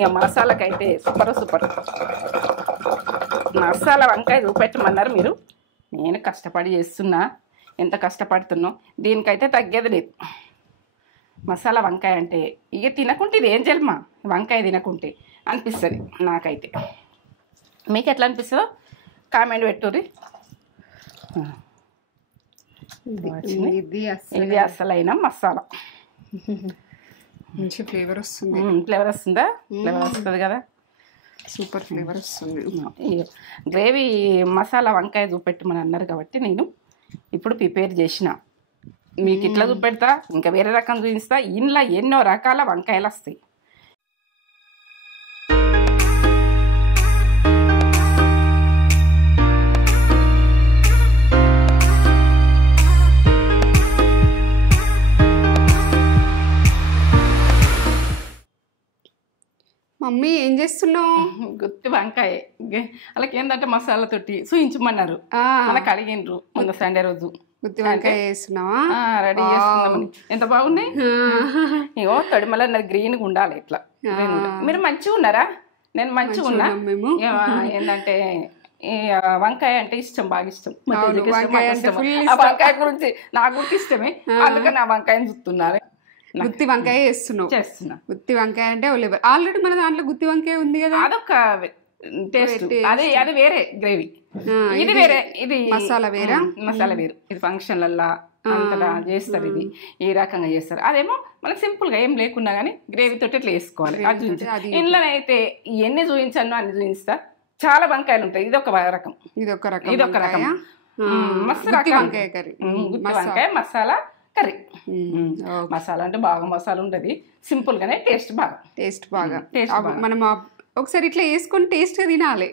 ఇక మసాలాకైతే super super. Masala వంకాయ చూపెట్టమన్నారు మీరు, నేను కష్టపడి చేస్తున్నా. ఎంత కష్టపడుతున్నా దీనికైతే తగ్గేది లేదు. మసాలా వంకాయ అంటే ఇక తినకుంటే ఇది ఏం జన్మ, వంకాయ తినకుంటే అనిపిస్తుంది నాకైతే. మీకు ఎట్లా అనిపిస్తుందో కామెంట్ పెట్టుర్రి. ఇది అసలైన మసాలా. మంచి ఫ్లేవర్ వస్తుంది. ఫ్లేవర్ వస్తుందా? ఫ్లేవర్ వస్తుంది కదా, సూపర్ ఫ్లేవర్ వస్తుంది. గ్రేవీ మసాలా వంకాయ చూపెట్టమని అన్నారు కాబట్టి నేను ఇప్పుడు ప్రిపేర్ చేసిన. మీకు ఇట్లా చూపెడతా, ఇంకా వేరే రకం చూపిస్తా. ఇంట్లో ఎన్నో రకాల వంకాయలు వస్తాయి. మమ్మీ ఏం చేస్తున్నావు? గుత్తి వంకాయ అలాగే ఏంటంటే మసాలాతోటి చూయించమన్నారు, అలా కడిగిండ్రు మొన్న సండే రోజు. గుత్తి వంకాయ చేస్తున్నావా? రెడీ చేస్తున్నామని. ఎంత బాగున్నాయి. ఇగో తడిమల గ్రీన్గా ఉండాలి ఇట్లా. మీరు మంచిగా ఉన్నారా? నేను మంచిగా ఉన్నా. ఏంటంటే ఈ వంకాయ అంటే ఇష్టం, బాగా ఇష్టం. వంకాయ గురించి నాకు కూడా ఇష్టమే, అందుకని ఆ వంకాయని చూస్తున్నారు. గుత్తి వంకాయ చేస్తున్నా. గుత్తి వంకాయ అంటే ఆల్రెడీ మన దాంట్లో గుత్తి వంకాయ ఉంది కదా, అదొక టేస్ట్. అది వేరే గ్రేవీ, ఇది వేరే. ఇది మసాలా వేరే, మసాలా వేరు. ఇది ఫంక్షన్లల్లా అంతగా చేస్తారు, ఇది ఈ రకంగా చేస్తారు. అదేమో మనకి సింపుల్ గా ఏం లేకున్నా గానీ గ్రేవీ తోటి ఇట్లా వేసుకోవాలి. అది చూపించాలి. ఇంట్లోనైతే ఎన్ని చూపించాను అన్ని చూపిస్తా. చాలా వంకాయలు ఉంటాయి. ఇది ఒక రకం, ఇది ఒక రకం మస్తు వంకాయ కర్రీ. గుత్తి వంకాయ మసాలా కర్రీ. మసాలా అంటే బాగా మసాలా ఉంటుంది, సింపుల్ గానే టేస్ట్ బాగా. మనం ఒకసారి ఇట్లా వేసుకొని టేస్ట్ గా తినాలి.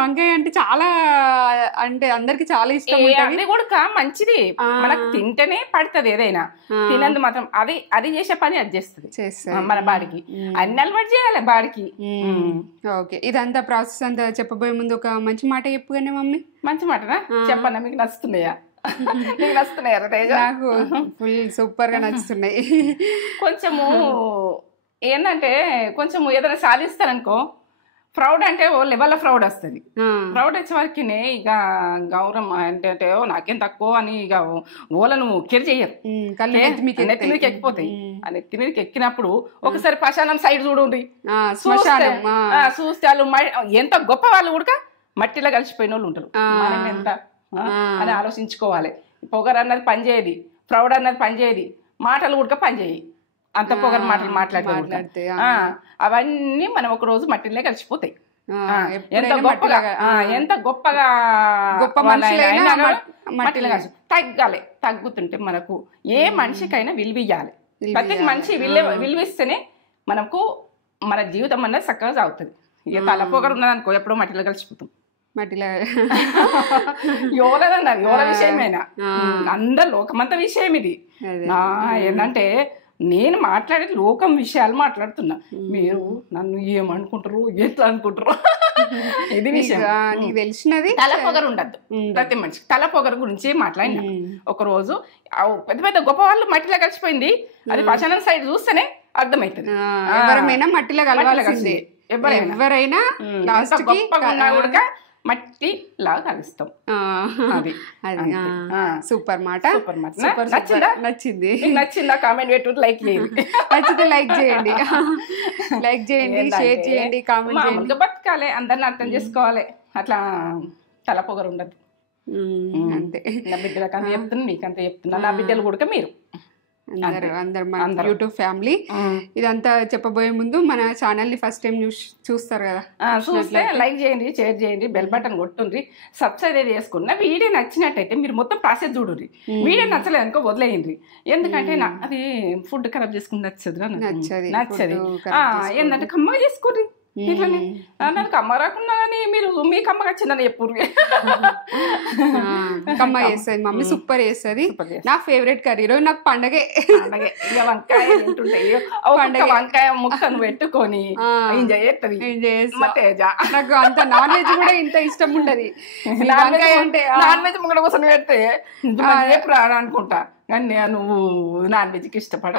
వంకాయ అంటే చాలా, అంటే అందరికి చాలా ఇష్టం. అది కూడా మంచిది, మనకు తింటేనే పడుతుంది. ఏదైనా తినందు మాత్రం అది చేసే పని అది చేస్తుంది మన బాడీకి. అన్ని అలవాటు చేయాలి బాడీకి. ఓకే, ఇదంతా ప్రాసెస్ అంతా చెప్పబోయే ముందు ఒక మంచి మాట చెప్పుగానే మమ్మీ. మంచి మాటనా చెప్పన్నా? మీకు నచ్చుతున్నాయా? నీకు నచ్చుతున్నాయా తేజ? నాకు ఫుల్ సూపర్ గా నచ్చుతున్నాయి. కొంచెము ఏంటంటే కొంచెం ఏదైనా సాధిస్తారనుకో, ప్రౌడ్ అంటే ఓ లెవెల్ ఆఫ్ ప్రౌడ్ వస్తుంది. ప్రౌడ్ వచ్చే వారికి ఇక గౌరవం అంటే నాకేం తక్కువ అని ఇక ఓలను కేర్ చెయ్యరు. నెత్తి మీదకి ఎక్కిపోతాయి. ఆ నెత్తి మీదకి ఎక్కినప్పుడు ఒకసారి శ్మశానం సైడ్ చూడండి, చూస్తే వాళ్ళు ఎంత గొప్ప వాళ్ళు కూడా మట్టిలో కలిసిపోయిన వాళ్ళు ఉంటారు. మనం ఎంత అని ఆలోచించుకోవాలి. పొగరు అన్నది పనిచేయది, ప్రౌడ్ అన్నది పనిచేయది, మాటలు కూడా పనిచేయి. అంత పొగరు మాటలు మాట్లాడితే అవన్నీ మనం ఒక రోజు మట్టిలో కలిసిపోతాయి. ఎంత గొప్పగా మట్టిలో కలిసి తగ్గుతుంటే మనకు ఏ మనిషికైనా విలువియ్యాలి. ప్రతి మనిషి విలువిస్తేనే మనకు మన జీవితం అన్నది చక్కగా సాగుతుంది. ఇక తల పొగరు ఉన్నదనుకో ఎప్పుడో మట్టిలో కలిసిపోతాం. మట్టిలో యోలదన్నారు, యోల విషయమైనా అందరు లోకమంత విషయం ఇది. ఏంటంటే నేను మాట్లాడే లోకం విషయాలు మాట్లాడుతున్నా, మీరు నన్ను ఏమనుకుంటారు, ఎట్లా అనుకుంటారు, ఇది విషయం. నీకు తెలిసినది. తల పొగరు ఉండద్దు ప్రతి మనిషికి. తల పొగరు గురించి మాట్లాడినా ఒక రోజు పెద్ద పెద్ద గొప్ప వాళ్ళు మట్టిలో కలిసిపోయింది, అది శ్మశానం సైడ్ చూస్తేనే అర్థమవుతుంది. ఎవరైనా మట్టిలో కలవాల్సిందే, ఎవరైనా గొప్పగా ఉన్నా కూడా మట్టి లాగా కలుస్తాం. అది సూపర్ మాట. నచ్చింది? నచ్చిందా? కామెంట్ పెట్టు, లైక్ చేయండి. నచ్చితే లైక్ చేయండి, షేర్ చేయండి, కామెంట్ చేయండి. బతకాలి, అందరిని అర్థం చేసుకోవాలి, అట్లా తల పొగరు ఉండదు. అంతే. నా బిడ్డలకు అంత చెప్తున్నా, నీకంత చెప్తున్నా. నా బిడ్డలు కూడా మీరు అందరు మన యూట్యూబ్ ఫ్యామిలీ. ఇదంతా చెప్పబోయే ముందు మన ఛానల్ ని ఫస్ట్ టైం చూస్తారు కదా, చూస్తే లైక్ చేయండి, షేర్ చేయండి, బెల్ బటన్ కొట్టుండ్రి, సబ్స్క్రైబ్ చేసుకున్న. వీడియో నచ్చినట్టయితే మీరు మొత్తం ప్రాసెస్ చూడండి. వీడియో నచ్చలేదు అనుకో వదిలేయండి. ఎందుకంటే అది ఫుడ్ ఖరాబ్ చేసుకుని నచ్చది. ఏంటంటే కమ్మగా చేసుకోండి. ఇట్లా నాకు అమ్మ రాకున్నా కానీ మీరు మీకు అమ్మగా వచ్చిందని చెప్పు. కమ్మ చేస్తుంది మమ్మీ, సూపర్ చేస్తుంది. నా ఫేవరెట్ కర్రీ రోజు నాకు పండగే. వంకాయ తింటుంటాయి, వంకాయ ముక్కను పెట్టుకొని ఎంజాయ్ చేస్తుంది. నాకు అంత నాన్ వెజ్ కూడా ఇంత ఇష్టం ఉండదు. వంకాయ అంటే నాన్ వెజ్ ముక్కల కోసం పెడితే అనుకుంటా కానీ నువ్వు నాన్ వెజ్కి ఇష్టపడ.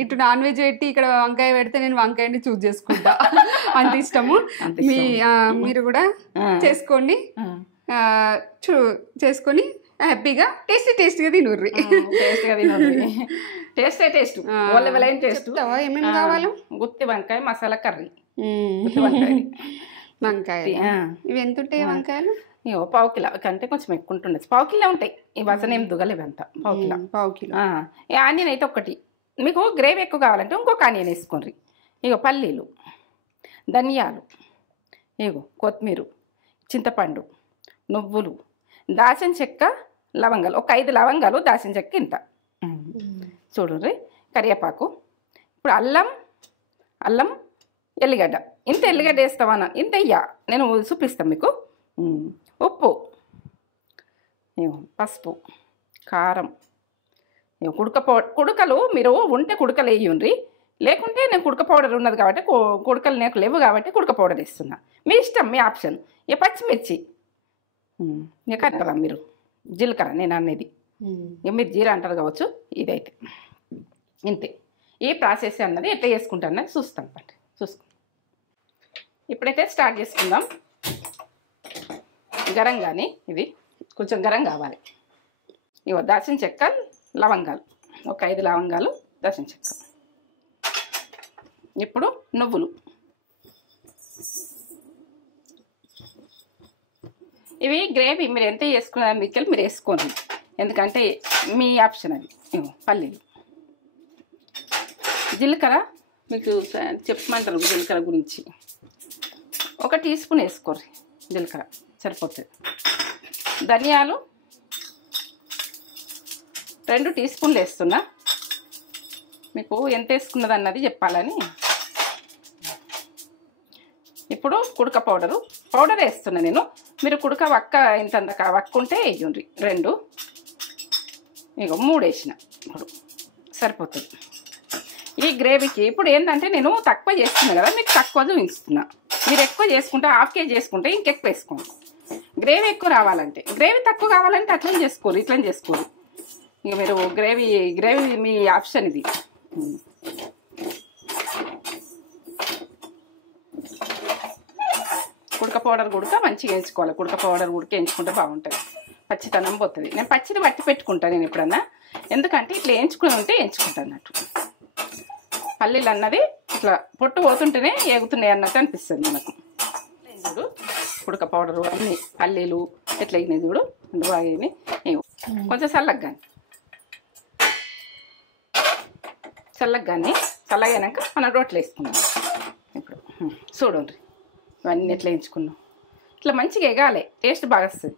ఇటు నాన్ వెజ్ పెట్టి ఇక్కడ వంకాయ పెడితే నేను వంకాయని చూస్ చేసుకుంటా. అంత ఇష్టము. మీరు కూడా చేసుకోండి, చేసుకొని హ్యాపీగా టేస్టీగా తినుర్రి. టేస్ట్ వాళ్ళ టేస్ట్. ఏమేమి కావాలి? గుత్తి వంకాయ మసాలా కర్రీ, వంకాయ. ఇవి ఎంత ఉంటాయి వంకాయలు? పావు కిలో కంటే కొంచెం ఎక్కువ ఉంటుండొచ్చు. పావు కిలో ఉంటాయి. ఈ వసన ఏం దుగలేవి అంత. పావు కిలో. ఆనియన్ అయితే ఒకటి. మీకు గ్రేవీ ఎక్కువ కావాలంటే ఇంకొక ఆనియన్ వేసుకోండి. ఇగో పల్లీలు, ధనియాలు, ఇగో కొత్తిమీర, చింతపండు, నువ్వులు, దాచిన చెక్క, లవంగాలు. ఒక 5 లవంగాలు, దాచిన చెక్క ఇంత చూడండి. కరివేపాకు. ఇప్పుడు అల్లం ఎల్లిగడ్డ. ఇంత ఎల్లిగడ్డ వేస్తావా? ఇంత వెయ్యా, నేను చూపిస్తాను మీకు. ఉప్పు, పసుపు, కారం, కుడకలు మీరు ఉంటే కుడకలు వేయండి. లేకుంటే నేను కుడక పౌడర్ ఉన్నది కాబట్టి, కుడకలు నాకు లేవు కాబట్టి కుడక పౌడర్ వేస్తున్నా. మీ ఇష్టం, మీ ఆప్షన్. ఇక పచ్చిమిర్చి, ఇక అంటారా మీరు జీలకర్ర, నేను అనేది ఇక మీరు జీరా అంటారు కావచ్చు. ఇదైతే ఇంతే. ఈ ప్రాసెస్ అన్నది ఎట్లా చేసుకుంటానని చూస్తాం. చూసుకుంటాం. ఇప్పుడైతే స్టార్ట్ చేసుకుందాం. గరం కానీ ఇది కొంచెం గరం కావాలి. ఇగో దాచిన చెక్క, లవంగాలు, ఒక 5 లవంగాలు, దాచిన చెక్క. ఇప్పుడు నువ్వులు. ఇవి గ్రేవీ మీరు ఎంత వేసుకున్నారో మీకు మీరు వేసుకోండి, ఎందుకంటే మీ ఆప్షన్ అది. పల్లీలు, జీలకర్ర మీకు చెప్పమంటారు జీలకర్ర గురించి. 1 టీ స్పూన్ వేసుకోండి జీలకర్ర, సరిపోతుంది. ధనియాలు 2 టీ స్పూన్లు వేస్తున్నా. మీకు ఎంత వేసుకున్నది అన్నది చెప్పాలని. ఇప్పుడు కుడక పౌడర్ వేస్తున్నా నేను. మీరు కుడక వక్క ఇంత వక్క ఉంటే వేయండి. 2 ఇక 3 వేసిన. ఇప్పుడు సరిపోతుంది ఈ గ్రేవీకి. ఇప్పుడు ఏంటంటే నేను తక్కువ చేస్తున్నా కదా, మీకు తక్కువ చూపిస్తున్నా. మీరు ఎక్కువ చేసుకుంటే, 1/2 కేజీ చేసుకుంటే ఇంకెక్కువ వేసుకోండి. గ్రేవీ ఎక్కువ రావాలంటే, గ్రేవీ తక్కువ కావాలంటే అట్లనే చేసుకోరు, ఇట్లని చేసుకోరు. ఇక మీరు గ్రేవీ మీ ఆప్షన్ ఇది. కుడక పౌడర్ కూడా మంచిగా వేయించుకోవాలి. కుడక పౌడర్ కూడా వేయించుకుంటే బాగుంటుంది, పచ్చితనం పోతుంది. నేను పచ్చిది పట్టి పెట్టుకుంటాను నేను ఎప్పుడన్నా, ఎందుకంటే ఇట్లా వేయించుకుని ఉంటే వేయించుకుంటాను అన్నట్టు. పల్లీలు అన్నది ఇట్లా పొట్టు పోతుంటేనే ఎగుతున్నాయి అన్నట్టు అనిపిస్తుంది మనకు. చూడు కుడక పౌడరు అన్నీ పల్లీలు ఎట్లా అయినాయి చూడు, బాగా అయినాయి. కొంచెం చల్లగానాక మనం రోట్లు వేసుకున్నాం. ఇప్పుడు చూడండి ఇవన్నీ ఎట్లా వేయించుకున్నాం. ఇట్లా మంచిగా ఎగాలి, టేస్ట్ బాగా వస్తుంది.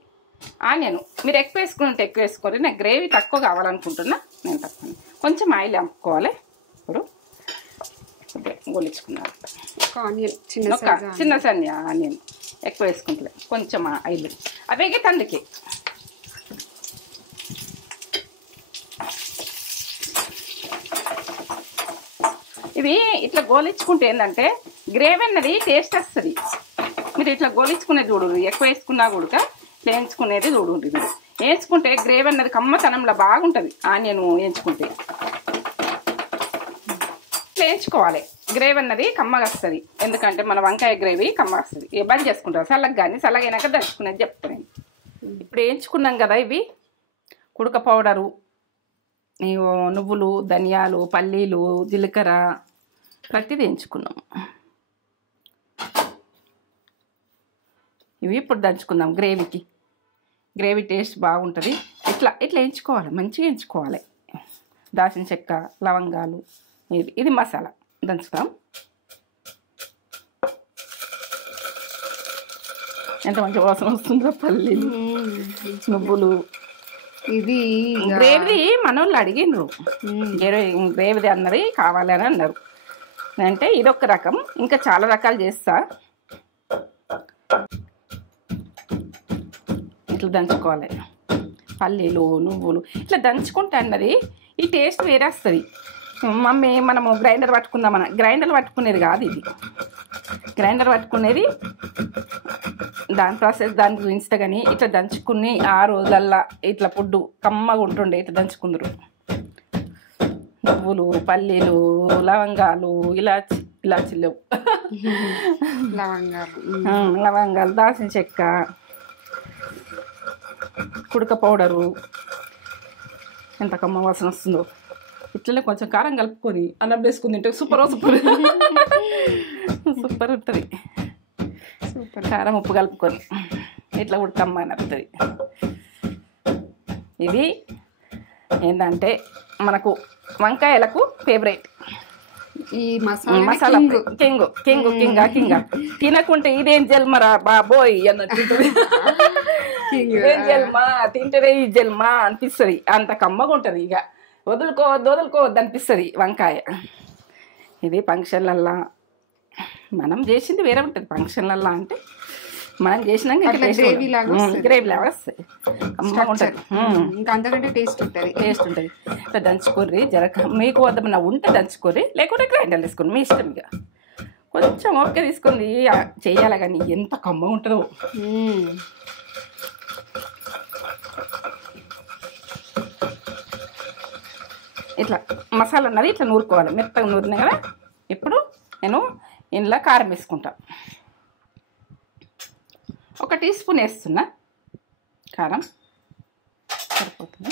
ఆనియన్ మీరు ఎక్కువ వేసుకుని ఉంటే ఎక్కువ వేసుకోవాలి. నాకు గ్రేవీ తక్కువ కావాలనుకుంటున్నా, నేను తక్కువ కొంచెం ఆయిల్ అమ్ముకోవాలి. ఇప్పుడు గొలిచుకున్నాను. చిన్న సన్ని ఆనియన్ ఎక్కువ వేసుకుంటలే, కొంచెం ఆయిల్ అవేగే తందుకే. ఇవి ఇట్లా గోలించుకుంటే ఏంటంటే గ్రేవీ అన్నది టేస్ట్ వస్తుంది. మీరు ఇట్లా గోలించుకునేది చూడు, ఎక్కువ వేసుకున్నా కూడా వేయించుకునేది చూడండి. మీరు వేయించుకుంటే గ్రేవీ అన్నది కమ్మతనంలో బాగుంటుంది. ఆనియన్ వేయించుకుంటే వేయించుకోవాలి. గ్రేవీ అన్నది కమ్మగా వస్తుంది, ఎందుకంటే మన వంకాయ గ్రేవీ కమ్మగా వస్తుంది. బంద్ చేసుకుంటారు చల్లగైనాక దంచుకునేది చెప్తాను నేను. ఇప్పుడు వేయించుకున్నాం కదా, ఇవి కుడక పౌడరు, నువ్వులు, ధనియాలు, పల్లీలు, జీలకర్ర ప్రతిదీ వేయించుకున్నాము. ఇవి ఇప్పుడు దంచుకుందాం గ్రేవీకి. గ్రేవీ టేస్ట్ బాగుంటుంది. ఇట్లా వేయించుకోవాలి, మంచిగా వేయించుకోవాలి. దాచిన చెక్క, లవంగాలు, ఇది మసాలా దంచుతాం. ఎంత మంచి వాసన వస్తుందో పల్లీలు, నువ్వులు. ఇది గ్రేవీ మనోళ్ళు అడిగినరు, గ్రేవీ అన్నది కావాలని అన్నారు. అంటే ఇదొక రకం, ఇంకా చాలా రకాలు చేస్తా. ఇట్లా దంచుకోవాలి పల్లీలు, నువ్వులు ఇట్లా దంచుకుంటే అన్నది ఈ టేస్ట్ వేరే వస్తుంది. మమ్మీ మనము గ్రైండర్ పట్టుకుందామన్న, గ్రైండర్ పట్టుకునేది కాదు ఇది. గ్రైండర్ పట్టుకునేది దాని ప్రాసెస్ దాని గురించి కానీ ఇట్లా దంచుకుని ఆ రోజులల్లా ఇట్లా ఫుడ్డు కమ్మగా ఉంటుండే ఇట్లా దంచుకుందరు. నువ్వులు, పల్లీలు, లవంగాలు, ఇలాచి లేవు, లవంగాలు, దాల్చిన చెక్క, కుడక పౌడరు, ఎంత కమ్మ వాసన వస్తుందో. ఇట్లనే కొంచెం కారం కలుపుకొని అన్నం వేసుకుని తింటే సూపర్ సూపర్ సూపర్ ఉంటుంది. సూపర్ కారం ఉప్పు కలుపుకొని ఇట్లా ఉడకమ్మ అని వస్తుంది. ఇది ఏంటంటే మనకు వంకాయలకు ఫేవరెట్ ఈ మసాలా కింగ్ తినకుంటే ఇదేం జల్మరా బాబోయ్ అన్నట్టు ఇదేం జల్మా తింటేనే ఈ జల్మా అనిపిస్తుంది. అంత కమ్మగా ఉంటుంది. ఇక వదులుకోవద్దు అనిపిస్తుంది వంకాయ. ఇది ఫంక్షన్లల్లా మనం చేసింది వేరే ఉంటుంది. ఫంక్షన్లల్లా అంటే మనం చేసినాక గ్రేవీ లాగా వస్తుంది, కమ్మగా ఉంటుంది. ఇంకా అంతకంటే టేస్ట్ ఉంటుంది. ఇట్లా దంచుకోర్రి జరక మీకు వద్ద ఉంటే దంచుకోర్రి, లేకుంటే గ్రైండర్ తీసుకోండి మీ ఇష్టం. ఇక కొంచెం ఓకే తీసుకుంది చేయాలి కానీ ఎంత కమ్మగా ఉంటుందో. ఇట్లా మసాలా అన్నది ఇట్లా నూరుకోవాలి. మెత్తగా నూరినాయి కదా. ఇప్పుడు నేను ఇందులో కారం వేసుకుంటా. 1 టీ స్పూన్ వేస్తున్నా కారం, సరిపోతుంది.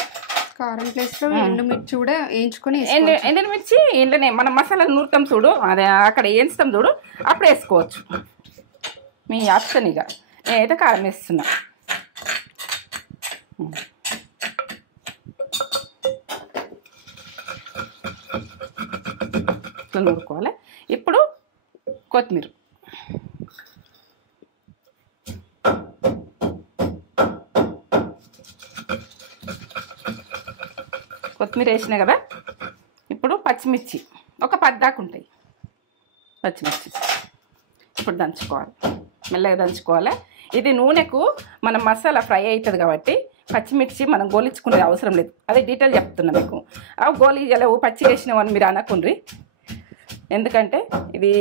కారం ప్లేస్లో ఎండుమిర్చి కూడా వేయించుకొని, ఎండుమిర్చి ఇంట్లోనే మనం మసాలా నూరుతాం చూడు, అదే అక్కడ వేయించుతాం చూడు, అప్పుడు వేసుకోవచ్చు. మీ ఆప్షన్. ఇక నేనైతే కారం వేస్తున్నా. ఇట్లా నూరుకోవాలి. ఇప్పుడు కొత్తిమీర, కొత్తిమీర వేసినాయి కదా. ఇప్పుడు పచ్చిమిర్చి ఒక 10 దాకా ఉంటాయి పచ్చిమిర్చి. ఇప్పుడు దంచుకోవాలి, మెల్లగా దంచుకోవాలి. ఇది నూనెకు మన మసాలా ఫ్రై అవుతుంది కాబట్టి పచ్చిమిర్చి మనం గోలించుకునేది అవసరం లేదు. అదే డీటెయిల్ చెప్తున్నా మీకు. అవి గోలించలేవు పచ్చి వేసినామని మీరు అనకుండ్రి, ఎందుకంటే ఇది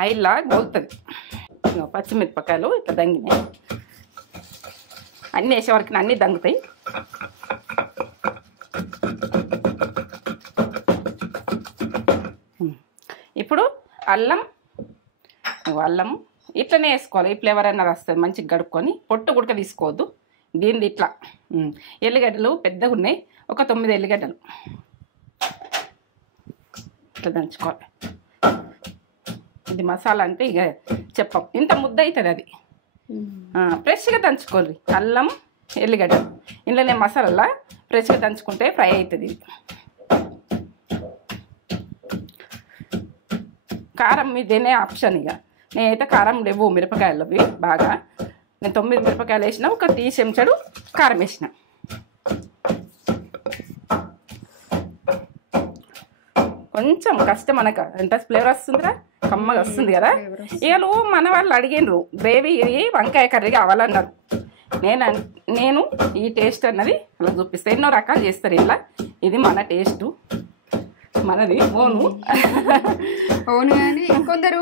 ఆయిల్లా గోలుతుంది. పచ్చిమిరపకాయలు ఇట్లా దంగినాయి. అన్నీ వేసే వరకు అన్నీ దంగుతాయి. ఇప్పుడు అల్లం ఇట్లనే వేసుకోవాలి. ఈ ఫ్లేవర్ అన్నది వస్తుంది. మంచిగా గడుపుకొని పొట్టు గుడక తీసుకోవద్దు. దీనిది ఇట్లా. ఎల్లిగడ్డలు పెద్దగా ఉన్నాయి, ఒక 9 ఎల్లిగడ్డలు ఇట్లా దంచుకోవాలి. ఇది మసాలా అంటే ఇక చెప్పం, ఇంత ముద్ద అవుతుంది. అది ఫ్రెష్గా దంచుకోవాలి. అల్లం, ఎల్లిగడ్డ ఇందులోనే మసాలా ఫ్రెష్గా దంచుకుంటే ఫ్రై అవుతుంది. కారం మీదేనే ఆప్షన్. ఇక నేనైతే కారం లేవు మిరపకాయలు అవి బాగా. నేను 9 మిరపకాయలు వేసిన, 1 టీ చెంచాడు కారం వేసిన. కొంచెం కష్టం మనకు, ఎంత ఫ్లేవర్ వస్తుందిరా, కమ్మగా వస్తుంది కదా. ఇక మన వాళ్ళు అడిగినరు గ్రేవీ వంకాయ కర్రీ కావాలన్నారు. నేను ఈ టేస్ట్ అన్నది అలా చూపిస్తాను. ఎన్నో రకాలు చేస్తారు ఇలా. ఇది మన టేస్టు, మనది ఓను కానీ కొందరు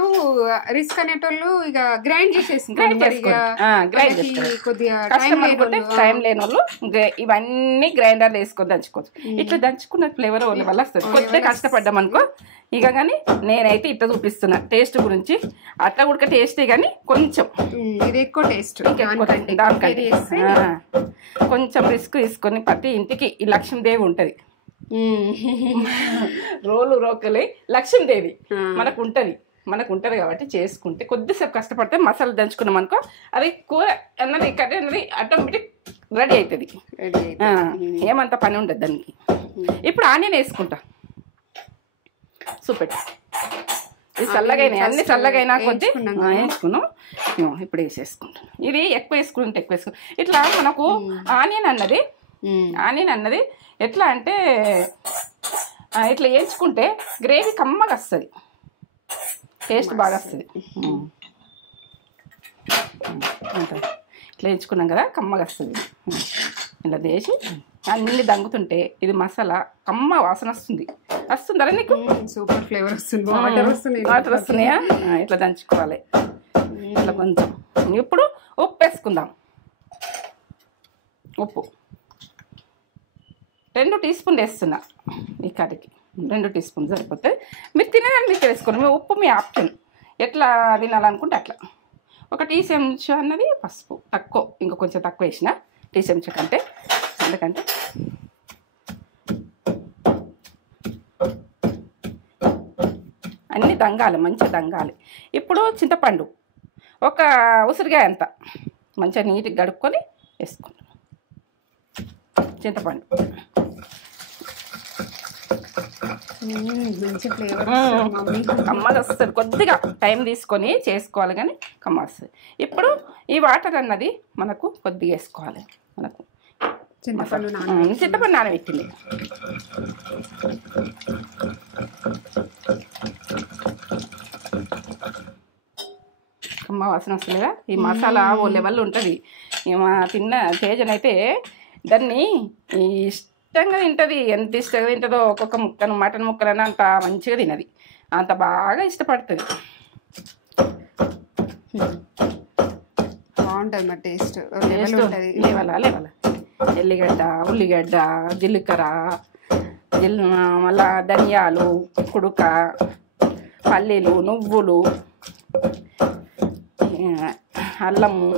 రిస్క్ అనేటోళ్ళు ఇక గ్రైండ్ చేసేసి టైం లేని వాళ్ళు ఇవన్నీ గ్రైండర్ వేసుకొని దంచుకోవచ్చు. ఇట్లా దంచుకున్న ఫ్లేవర్ వల్ల వస్తుంది. కొద్దిగా కష్టపడ్డాం అనుకో ఇక. కానీ నేనైతే ఇట్లా చూపిస్తున్నా టేస్ట్ గురించి. అట్లా కూడా టేస్టే కానీ కొంచెం ఇది ఎక్కువ టేస్ట్ దానికంటే కొంచెం రిస్క్ తీసుకొని ప్రతి ఇంటికి ఈ లక్ష్మీదేవి ఉంటుంది. రోకలి లక్ష్మీదేవి మనకు ఉంటది కాబట్టి చేసుకుంటే కొద్దిసేపు కష్టపడితే మసాలా దంచుకున్నాం అనుకో, అది కూర అన్నది కర్రీ అన్నది ఆటోమేటిక్ రెడీ అవుతుంది. ఏమంత పని ఉండదు దానికి. ఇప్పుడు ఆనియన్ వేసుకుంటా. చూపెట్టు. ఇది చల్లగైనా, అన్ని చల్లగైనా కొద్ది వేసుకున్నాం. ఇప్పుడు వేసేసుకుంటాం. ఇది ఎక్కువ వేసుకుంటే ఎక్కువ వేసుకుంటాం. ఇట్లా మనకు ఆనియన్ అన్నది ఎట్లా అంటే ఇట్లా వేయించుకుంటే గ్రేవీ కమ్మగా వస్తుంది, టేస్ట్ బాగా వస్తుంది. ఇట్లా వేయించుకున్నాం కదా కమ్మగా వస్తుంది. ఇలా వేసి అన్ని దంగుతుంటే ఇది మసాలా కమ్మ వాసన వస్తుందా నీకు? సూపర్ ఫ్లేవర్ వస్తుంది. వాటర్ వస్తున్నాయా? ఇట్లా దంచుకోవాలి. అట్లా కొంచెం. ఇప్పుడు ఉప్పు వేసుకుందాం. ఉప్పు 2 టీ స్పూన్లు వేస్తున్నా. ఈ కర్రీకి 2 టీ స్పూన్లు సరిపోతాయి. మీరు తినేదాన్ని మీరు వేసుకోండి. మీ ఉప్పు మీ ఆప్షన్, ఎట్లా తినాలనుకుంటే అట్లా. 1 టీ చెంచా అన్నది పసుపు, తక్కువ, ఇంకా కొంచెం తక్కువ వేసిన టీ చెంచా కంటే. ఎందుకంటే అన్నీ దంగాలి, మంచిగా దంగాలి. ఇప్పుడు చింతపండు 1 ఉసిరికాయ అంత మంచిగా నీట్గా గడుక్కొని వేసుకుంటాం. చింతపండు మంచి ఫ్లేవర్ కమ్మగా వస్తుంది. కొద్దిగా టైం తీసుకొని చేసుకోవాలి కానీ కమ్మ వస్తుంది. ఇప్పుడు ఈ వాటర్ అన్నది మనకు కొద్దిగా వేసుకోవాలి. మనకు చింతపండు నానబెట్టింది. కమ్మ వాసన వస్తుందిగా. ఈ మసాలా ఓ లెవెల్ ఉంటుంది. మా తిన్న తేజనైతే దాన్ని ఇష్టంగా తింటుంది. ఎంత ఇష్టంగా తింటుందో, ఒక్కొక్క ముక్కను మటన్ ముక్కలని అంత మంచిగా తినది, అంత బాగా ఇష్టపడుతుంది. బాగుంటుంది మా టేస్ట్. లేవాలా ఎల్లిగడ్డ, ఉల్లిగడ్డ, జీలకర్ర, మళ్ళా ధనియాలు, కుడుక, పల్లీలు, నువ్వులు, అల్లము.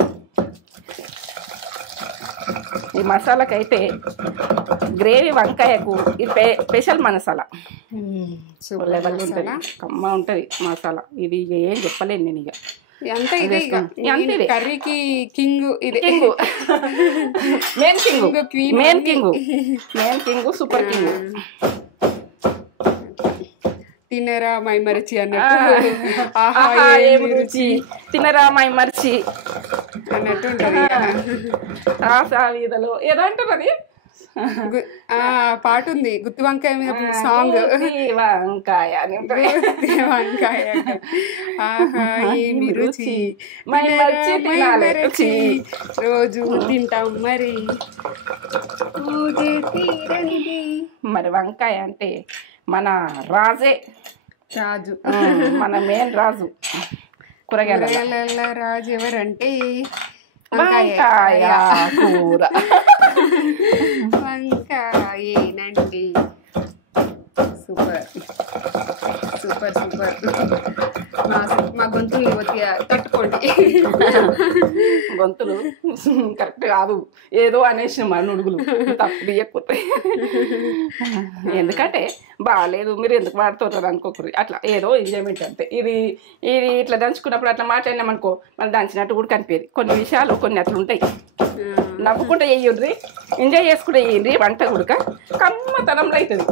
ఈ మసాలాకైతే గ్రేవీ వంకాయకు ఇది స్పెషల్ మసాలా. లెవెల్ ఉంటుంది, కమ్మ ఉంటుంది మసాలా. ఇది ఏం చెప్పలేను నేను. ఇక కర్రీకి king, main king, super king. తినరా మై మరిచి అన్నట్టు, తినరా మై మరిచి అన్నట్టు ఉంటుంది. వీధలో ఏదో అంటారు అది పాట ఉంది, గుత్తి వంకాయ మీద సాంగ్. వంకాయ వంకాయ ఆహా ఏమి రుచి, రోజు తింటాం మరి. మరి వంకాయ అంటే మన రాజు, మన మెయిన్ రాజు. కూరగాయల రాజు ఎవరంటే వంకాయ కూర. వంకాయేనండి. Super super super. మా గొంతులు తట్టుకోండి. గొంతులు కరెక్ట్ కాదు, ఏదో అనేసి మన నుడుగులు తప్పు తీయకపోతే. ఎందుకంటే బాగాలేదు, మీరు ఎందుకు వాడుతుంటారు అనుకోకూడదు. అట్లా ఏదో ఎంజాయ్మెంట్ అంతే. ఇది ఇట్లా దంచుకున్నప్పుడు అట్లా మాట్లాడినామనుకో, మళ్ళీ దంచినట్టు కూడా కనిపించేది. కొన్ని విషయాలు కొన్ని అట్లా ఉంటాయి. నవ్వుకుంటే వేయండి, ఎంజాయ్ చేసుకుంటే వేయండి. వంట కూడా కమ్మతనంలో అవుతుంది.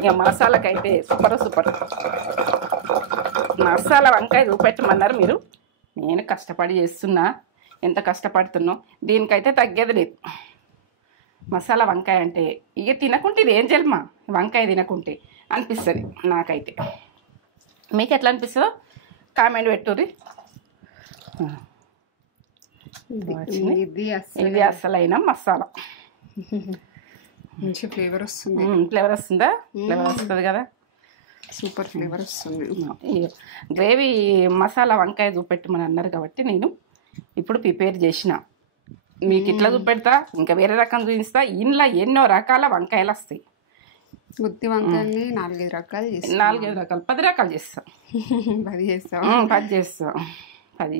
ఇక మసాలాకైతే సూపర్. మసాలా వంకాయ చూపెట్టమన్నారు మీరు. నేను కష్టపడి చేస్తున్నా, ఎంత కష్టపడుతున్నా. దీనికైతే తగ్గేది లేదు. మసాలా వంకాయ అంటే ఇక తినకుంటే ఇది ఏం జల్మా, వంకాయ తినకుంటే అనిపిస్తుంది నాకైతే. మీకు ఎట్లా అనిపిస్తుందో కామెంట్ పెట్టుర్రి. ఇది అసలైన మసాలా. మంచి ఫ్లేవర్ వస్తుంది. ఫ్లేవర్ వస్తుందా? ఫ్లేవర్ వస్తుంది కదా, సూపర్ ఫ్లేవర్ వస్తుంది. గ్రేవీ మసాలా వంకాయ చూపెట్టమని అన్నారు కాబట్టి నేను ఇప్పుడు ప్రిపేర్ చేసిన. మీకు ఇట్లా చూపెడతా, ఇంకా వేరే రకం చూపిస్తా. ఇంట్లో ఎన్నో రకాల వంకాయలు వస్తాయి. గుత్తి వంకాయని 4-5 రకాలు చేస్తాను. 4-5 రకాలు, 10 రకాలు చేస్తాను. 10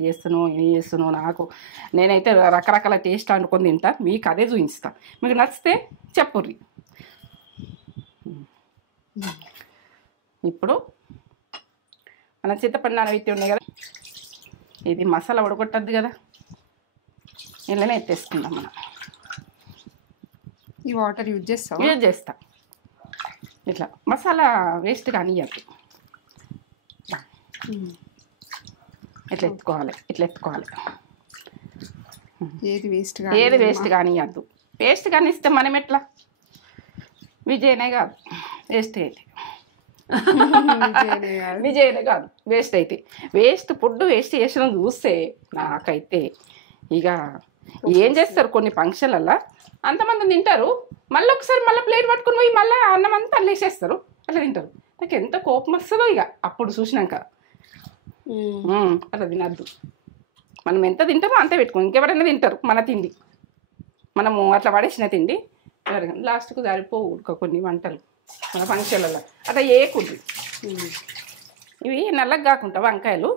చేస్తాను, ఏం చేస్తాను. నాకు నేనైతే రకరకాల టేస్ట్ వండుకొని తింటా. మీకు అదే చూపిస్తా. మీకు నచ్చితే చెప్పుర్రి. ఇప్పుడు మన చింతపండు నానబెట్టి ఉన్నాయి కదా, ఇది మసాలా ఉడగొట్టద్దు కదా, ఇలానే ఎత్తేసుకుందాం మనం. ఈ వాటర్ యూజ్ చేస్తా. ఇట్లా మసాలా వేస్ట్ కానీ ఇవ్వద్దు. ఇట్లా ఎత్తుకోవాలి. ఏది వేస్ట్ కానీ ఇవ్వద్దు. వేస్ట్ కానీ ఇస్తే మనం ఎట్లా విజయనే కాదు, వేస్ట్ అయితే విజయనే కాదు, వేస్ట్ అయితే. ఫుడ్ వేస్ట్ చేసిన చూస్తే నాకైతే ఇక ఏం చేస్తారు, కొన్ని ఫంక్షన్లల్లో అంతమంది తింటారు, మళ్ళీ ఒకసారి మళ్ళీ ప్లేట్ పట్టుకుని పోయి మళ్ళీ అన్నం అంతా అల్లేసేస్తారు, అట్లా తింటారు. నాకు ఎంత కోపం వస్తుందో ఇక అప్పుడు చూసినాక. అట్లా తినద్దు. మనం ఎంత తింటామో అంతే పెట్టుకో. ఇంకెవరైనా తింటారు మన తిండి, మనము అట్లా పడేసిన తిండి ఎవరికైనా లాస్ట్కు సరిపోవు కొన్ని వంటలు మన ఫంక్షన్లలో అట్లా చేయకూడదు. ఇవి నల్లగా కాకుండా వంకాయలు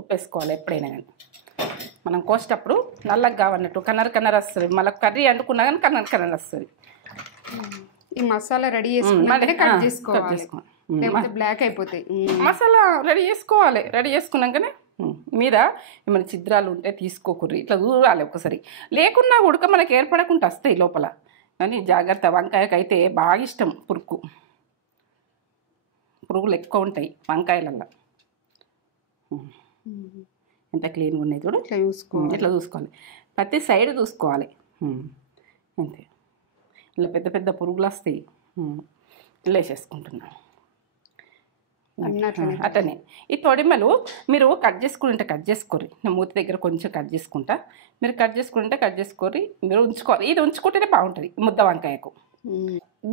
ఉప్పేసుకోవాలి ఎప్పుడైనా కానీ. మనం కోసేటప్పుడు నల్లగా కావన్నట్టు కన్నర్ కన్నర్ వస్తుంది. మళ్ళీ కర్రీ వండుకున్నా కానీ కన్నర్ కన్నర్ వస్తుంది. ఈ మసాలా రెడీ చేసుకున్నాక కట్ చేసుకోవాలి, లేకపోతే బ్లాక్ అయిపోతాయి. మసాలా రెడీ చేసుకోవాలి. రెడీ చేసుకున్నాకనే మీద ఏమైనా ఛిద్రాలు ఉంటే తీసుకోకూడదు, ఇట్లా దూరాలి ఒకసారి. లేకున్నా ఉడక మనకి ఏర్పడకుండా వస్తాయి లోపల. కానీ జాగ్రత్త, వంకాయకి అయితే బాగా ఇష్టం పురుగులు ఎక్కువ ఉంటాయి వంకాయలల్లో. ఎంత క్లీన్గా ఉన్నాయి చూడు. ఇట్లా చూసుకోవాలి, ప్రతి సైడ్ చూసుకోవాలి అంతే. ఇలా పెద్ద పెద్ద పురుగులు వస్తాయి. ఇట్లా వేసేసుకుంటున్నాను అట్లనే. ఈ తొడిమలు మీరు కట్ చేసుకుంటే కట్ చేసుకోరి. నా మూతి దగ్గర కొంచెం కట్ చేసుకుంటా, మీరు కట్ చేసుకోరి. మీరు ఉంచుకోవాలి, ఇది ఉంచుకుంటేనే బాగుంటుంది ముద్ద వంకాయకు.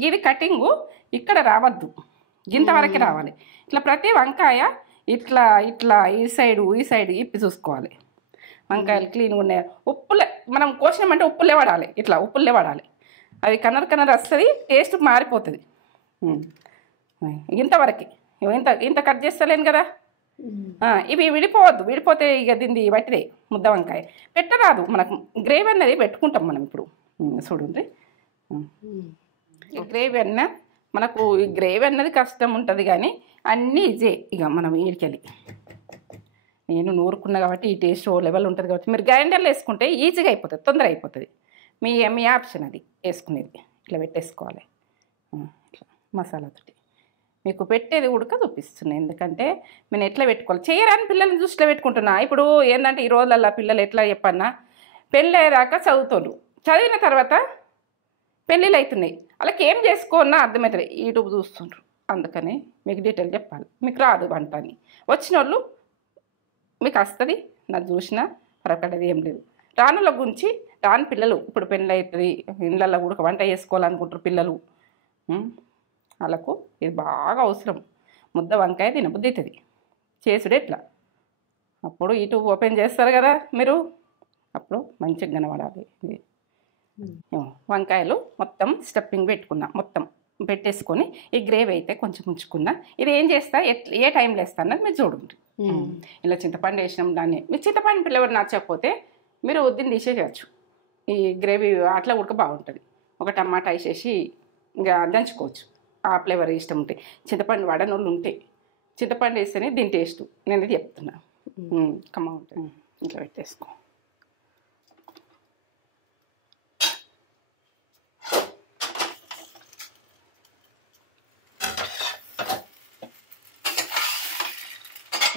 ఇది కటింగు ఇక్కడ రావద్దు, గింత వరకే రావాలి. ఇట్లా ప్రతి వంకాయ ఇట్లా ఇట్లా ఈ సైడు ఇప్పి చూసుకోవాలి. వంకాయలు క్లీన్గా ఉన్నాయి. ఉప్పులే మనం కోసినామంటే ఉప్పులే పడాలి, ఇట్లా ఉప్పులే పడాలి. అది కన్నర్ వస్తుంది, టేస్ట్ మారిపోతుంది. ఇంతవరకు ఇంత కట్ చేస్తలేను కదా. ఇవి విడిపోతే ఇక దీన్ని బట్టిదే ముద్ద వంకాయ పెట్టరాదు. మనకు గ్రేవీ అన్నది పెట్టుకుంటాం మనం ఇప్పుడు. చూడండి, గ్రేవీ అన్న మనకు ఈ గ్రేవీ అన్నది కష్టం ఉంటుంది, కానీ అన్నీ ఇజే. ఇక మనం ఈడికెళ్ళి నేను నూరుకున్నా కాబట్టి ఈ టేస్ట్ ఓ లెవెల్ ఉంటుంది కాబట్టి మీరు గ్రైండర్లో వేసుకుంటే ఈజీగా అయిపోతుంది, తొందరగా అయిపోతుంది. మీ ఆప్షన్ అది వేసుకునేది. ఇట్లా పెట్టేసుకోవాలి. ఇట్లా మసాలాతోటి మీకు పెట్టేది ఉడక చూపిస్తున్నాయి. ఎందుకంటే నేను ఎట్లా పెట్టుకోవాలి చేయరాని పిల్లల్ని దృష్టిలో పెట్టుకుంటున్నా. ఇప్పుడు ఏంటంటే ఈ రోజుల్లో పిల్లలు ఎట్లా చెప్పన్నా, పెళ్ళి అయ్యేదాకా చదువుతారు, చదివిన తర్వాత పెళ్ళిళ్ళు అవుతున్నాయి, వాళ్ళకి ఏం చేసుకోన్నా అర్థమవుతుంది, యూట్యూబ్ చూస్తుండ్రు. అందుకని మీకు డీటెయిల్ చెప్పాలి. మీకు రాదు వంట అని వచ్చిన వాళ్ళు మీకు వస్తుంది, నాకు చూసినా పరకడది ఏం లేదు. రానుల గురించి రాని పిల్లలు ఇప్పుడు పెళ్ళి అవుతుంది, ఇళ్ళల్లో కూడా వంట చేసుకోవాలనుకుంటారు పిల్లలు, వాళ్ళకు ఇది బాగా అవసరం. ముద్ద వంకాయ తినబుద్ధి అవుతుంది చేసుడే ఎట్లా. అప్పుడు యూట్యూబ్ ఓపెన్ చేస్తారు కదా మీరు, అప్పుడు మంచిగా కనబడాలి. వంకాయలు మొత్తం స్టఫింగ్ పెట్టుకున్నా, మొత్తం పెట్టేసుకొని ఈ గ్రేవీ అయితే కొంచెం ఉంచుకున్నా. ఇది ఏం చేస్తా, ఏ టైంలో వేస్తా అన్నది మీరు చూడండి. ఇలా చింతపండు వేసినాం దాన్ని. మీరు చింతపండు పిల్లవారు నచ్చకపోతే మీరు దీన్ని తీసేయచ్చు. ఈ గ్రేవీ అట్లా ఉడక బాగుంటుంది. ఒక టమాటా వేసేసి ఇంకా దంచుకోవచ్చు, ఆ ఫ్లేవర్ ఇష్టం ఉంటే. చింతపండు వడనోళ్ళు ఉంటే చింతపండు వేస్తేనే దీని టేస్ట్, నేను ఇది చెప్తున్నా. కమ్మ ఉంటుంది. ఇట్లా పెట్టేసుకో.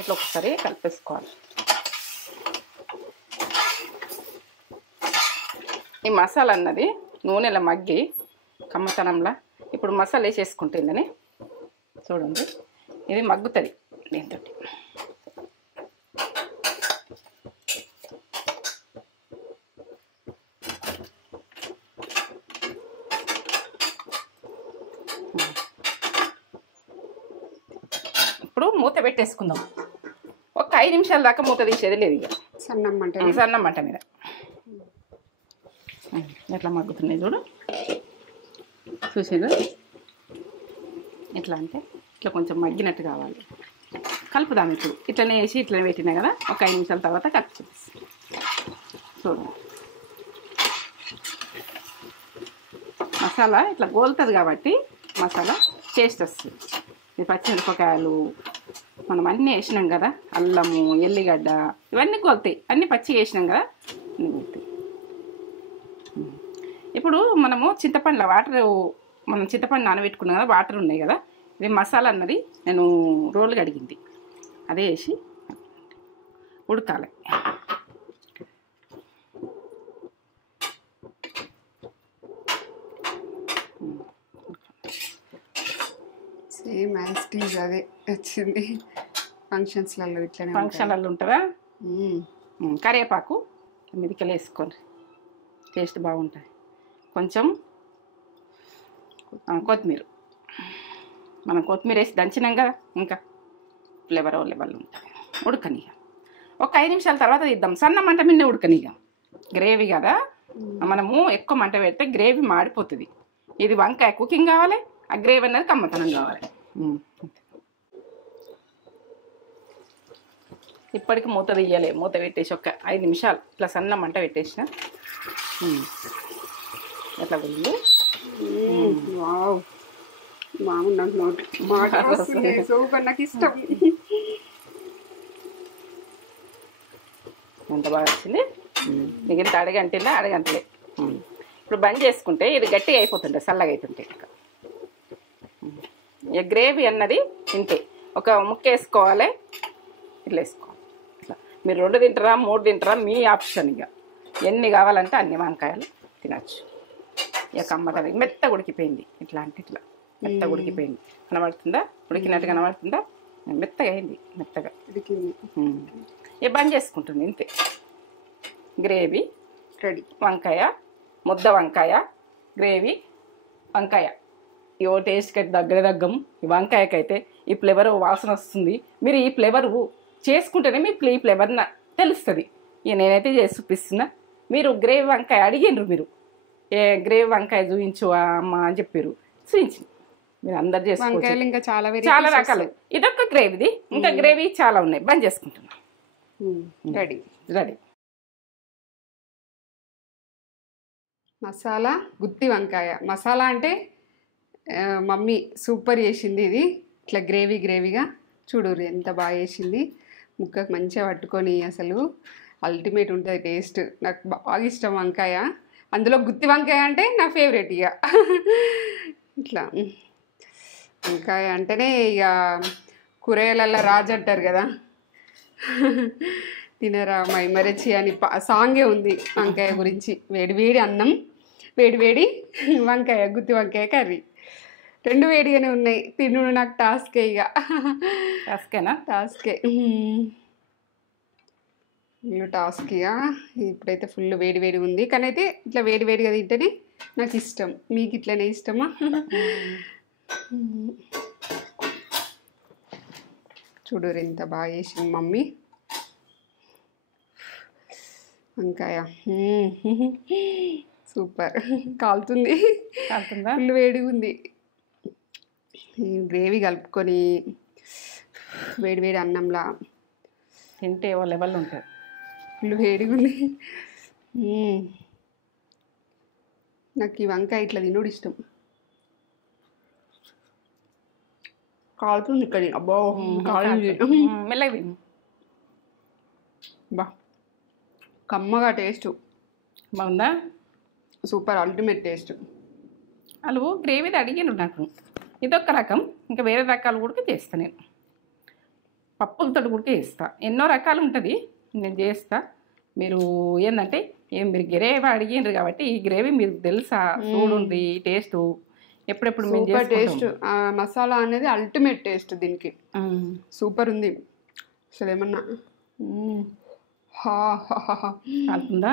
ఇట్లా ఒకసారి కలిపేసుకోవాలి. ఈ మసాలా అన్నది నూనెలో మగ్గి కమ్మతనంలా ఇప్పుడు మసాలా వేసేసుకుంటుందని చూడండి. ఇది మగ్గుతుంది దీంతో. ఇప్పుడు మూత పెట్టేసుకుందాం. ఒక 5 నిమిషాల దాకా మూత తీసేది లేదు. ఇక సన్నం మంట మీద ఎట్లా మగ్గుతున్నాయి చూడు. చూసేదా ఎట్లా అంటే ఇట్లా కొంచెం మగ్గినట్టు కావాలి. కలుపుదాం. ఇప్పుడు ఇట్లనే వేసి ఇట్లనే పెట్టినా కదా, ఒక 5 నిమిషాల తర్వాత కలిపి చూపిస్తాం. చూడండి, మసాలా ఇట్లా గోలుతుంది కాబట్టి మసాలా టేస్ట్ వస్తుంది. ఇది పచ్చిమిరపకాయలు మనం అన్నీ వేసినాం కదా, అల్లము, ఎల్లిగడ్డ ఇవన్నీ కొలుతాయి. అన్నీ పచ్చి వేసినాం కదా, అన్నీ కొలుతాయి. ఇప్పుడు మనము చింతపండులో మనం చింతపండు నానబెట్టుకున్నాం కదా, వాటర్ ఉన్నాయి కదా, ఇది మసాలా అన్నది నేను రోలు కడిగింది అదే వేసి ఉడకాలి. సేమ్ యాజ్ ఇట్ ఈజ్ అదే వచ్చింది ఫంక్షన్స్లలో. ఇట్లనే ఫంక్షన్లలో ఉంటుందా? కరివేపాకు మిదికలు వేసుకోండి, టేస్ట్ బాగుంటుంది. కొంచెం కొత్తిమీర మనం కొత్తిమీర వేసి దంచినాం కదా, ఇంకా ఫ్లేవర్ లెవెల్ ఉంటుంది. ఉడకనిక ఒక 5 నిమిషాల తర్వాత తీద్దాం. సన్న మంట మిన్నే ఉడకనిక. గ్రేవీ కదా, మనము ఎక్కువ మంట పెడితే గ్రేవీ మాడిపోతుంది. ఇది వంకాయ కుకింగ్ కావాలి, ఆ గ్రేవీ అనేది కమ్మతనం కావాలి. ఇప్పటికి మూత తీయాలి. మూత పెట్టేసి ఒక 5 నిమిషాలు ఇట్లా సన్న మంట పెట్టేసిన ఎట్లా ఉంది. సూపర్, నాకు ఇష్టం. ఎంత బాగా వచ్చింది. మిగిలిన అడగంటిలా అడగంటలే. ఇప్పుడు బంద్ చేసుకుంటే ఇది గట్టిగా అయిపోతుండే, చల్లగా అవుతుంటే. ఇక గ్రేవీ అన్నది ఇంతే. ఒక ముక్క వేసుకోవాలి, ఇట్లా వేసుకోవాలి. ఇట్లా మీరు 2 తింటారా 3 తింటారా మీ ఆప్షన్. ఇక ఎన్ని కావాలంటే అన్ని వంకాయలు తినచ్చు. ఇక కమ్మగా మెత్తగా ఉడికిపోయింది. ఇట్లా అంటే ఇట్లా మెత్తగా ఉడికిపోయింది. కనబడుతుందా? ఉడికినట్టు కనబడుతుందా? మెత్తగా అయింది, మెత్తగా ఉడికింది. ఇక బంద్ చేసుకుంటుంది ఇంతే. Gravy ready. వంకాయ, ముద్ద వంకాయ, గ్రేవీ వంకాయ. ఇవో టేస్ట్కి దగ్గం. ఈ వంకాయకైతే ఈ ఫ్లేవర్ వాసన వస్తుంది. మీరు ఈ ఫ్లేవర్ చేసుకుంటేనే మీ ఈ ఫ్లేవర్ తెలుస్తుంది. ఇక నేనైతే చేసి చూపిస్తున్నా. మీరు గ్రేవీ వంకాయ అడిగిండ్రు, మీరు ఏ గ్రేవీ వంకాయ చూపించు అమ్మ అని చెప్పారు, చూపించి మీరు అందరు చేసుకోవచ్చు. ఇంకా చాలా రకాలు. ఇదొక గ్రేవీది, ఇంకా గ్రేవీ చాలా ఉన్నాయి. బంద్ చేసుకుంటున్నా. రెడీ. రెడీ. మసాలా గుత్తి వంకాయ. మసాలా అంటే మమ్మీ సూపర్ చేసింది. ఇది ఇట్లా గ్రేవీగా చూడుర్రి ఎంత బాగా చేసింది. ముక్కకు మంచిగా పట్టుకొని అసలు అల్టిమేట్ ఉంటుంది టేస్ట్. నాకు బాగా ఇష్టం వంకాయ. అందులో గుత్తి వంకాయ అంటే నా ఫేవరెట్. ఇక ఇట్లా వంకాయ అంటేనే ఇక కూరగాయలల్లో రాజు అంటారు కదా. తినరా మైమరచి అని సాంగే ఉంది వంకాయ గురించి. వేడివేడి అన్నం, వేడివేడి వంకాయ, గుత్తి వంకాయ కర్రీ 2 వేడిగానే ఉన్నాయి. తినుడు నాకు టాస్కే. ఇక టాస్కేనా? టాస్కే. ఇక టాస్క్. ఇక ఇప్పుడైతే ఫుల్ వేడి ఉంది. కానీ అయితే ఇట్లా వేడిగా తింటేనే నాకు ఇష్టం. మీకు ఇట్లనే ఇష్టమా? చూడరు ఎంత బాగా చేసింది మమ్మీ వంకాయ. సూపర్. కాలుతుంది, ఫుల్ వేడిగా ఉంది. గ్రేవీ కలుపుకొని వేడి అన్నంలా తింటే ఓ లెవెల్ ఉంటుంది. ఫుల్ వేడిగా ఉంది. నాకు ఈ వంకాయ ఇట్లా తినుడు ఇష్టం. కాలుతుంది ఇక్కడ. అబ్బో కాలుతుంది. మెల్లగా తిను. బా కమ్మగా టేస్ట్ బాగుందా? Super, ultimate taste. వాళ్ళు గ్రేవీది అడిగాను నాకు. ఇదొక రకం. ఇంకా వేరే రకాలు కూడా చేస్తాను నేను. పప్పులతో కూడా చేస్తా. ఎన్నో రకాలు ఉంటుంది, నేను చేస్తా. మీరు ఏంటంటే మీరు గ్రేవీ అడిగినారు కాబట్టి ఈ గ్రేవీ మీరు తెలుసా చూడండి. టేస్ట్ ఎప్పుడెప్పుడు మేము టేస్ట్ మసాలా అనేది అల్టిమేట్ టేస్ట్. దీనికి సూపర్ ఉంది అసలు. ఏమన్నా అవుతుందా?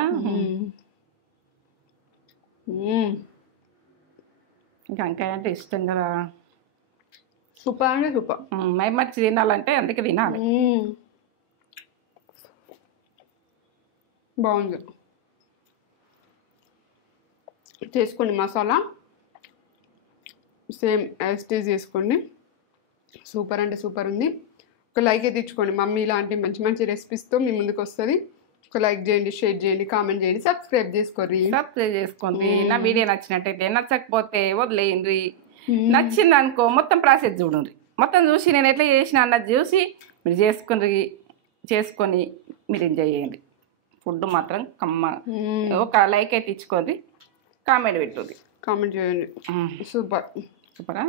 ఇంకా వంకాయ అంటే ఇష్టం కదా. సూపర్ అంటే సూపర్. మైమర్చి తినాలంటే అందుకే తినాలి. బాగుంది. చేసుకోండి masala same as it is చేసుకోండి. సూపర్ అంటే సూపర్ ఉంది. ఒక లైక్ అయితే ఇచ్చుకోండి. మమ్మీ ఇలాంటి మంచి రెసిపీస్తో మీ ముందుకు వస్తుంది. ఒక లైక్ చేయండి, షేర్ చేయండి, కామెంట్ చేయండి, సబ్స్క్రైబ్ చేసుకోండి. నా వీడియో నచ్చినట్టయితే, నచ్చకపోతే వదిలేయండి. నచ్చింది అనుకో మొత్తం ప్రాసెస్ చూడండి. మొత్తం చూసి నేను ఎట్లా చేసిన అన్నది చూసి మీరు చేసుకొని మీరు ఎంజాయ్ చేయండి. ఫుడ్ మాత్రం కమ్మ. ఒక లైక్ అయితే ఇచ్చుకోండి, కామెంట్ పెట్టుది, కామెంట్ చేయండి. సూపరా?